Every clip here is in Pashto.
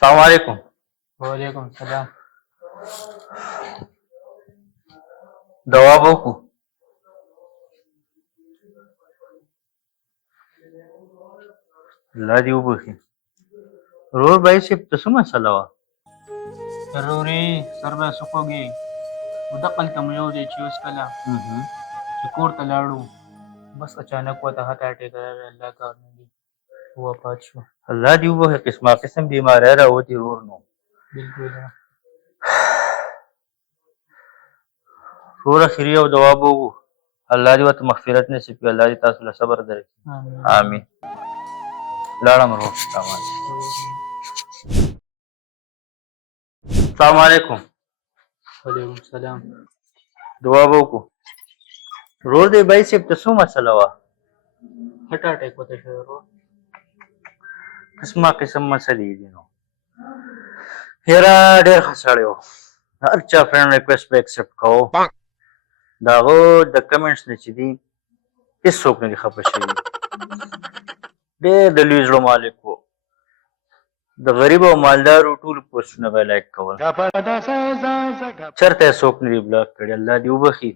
सलामकुम। वालेकुम सलाम। दवा बोकू لا دي وبخي روز भाई से تسمع مسألة وا ضروري سر به سخوږي ودقل ته مو یو دی چې اوس کله چې کور ته لاړو بس اچانک وته هټ اٹیک راغی الله کار نه دی وفات شو. الله دي وبخي قسمه قسم بیماری راوتی رور نو بالکل رور اخیری او دوا بوکو الله دې وت مغفرت نصیب کړي الله دې تاسو له صبر درکړي آمین. آمين لاړم روح السلام علیکم وعلیکم سلام. دوا بوکو رور دې भाई से تسمع مسألة وا هټ اٹیک وته شو ورو. قسمه قسم مسلې دي نو هرا ډېر خسړیو هر چا فرند ریکوست به ایکسپټ کوو داغه د کمنټس نه چې دي هیڅوک نه دي خفه شوي ډېر د لوی زړه مالک و د غریب او مالدارو ټول پوسټونه به لایک کول چېرته یې څوک نه دي بلاک کړي الله دې وبخي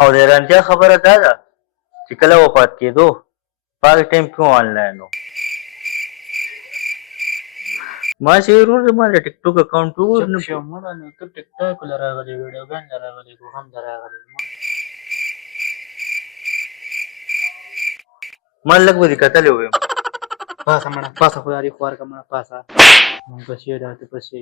او د حیرانتیا خبره دا ده چې کله وفات کېدو په هغه ټایم کې آنلاین و ما چې ورور زما د ټیک ټاک اکاونټ وګور نه شو مړه نو ته ټیک ټاک لراغلي ویډیوګان لراغلي کو هم دراغلي ما لږ به دې کتلی ویم پاسه مړه پاسه خدای دې خوار کمنه پاسه مونږ پسې راته پسې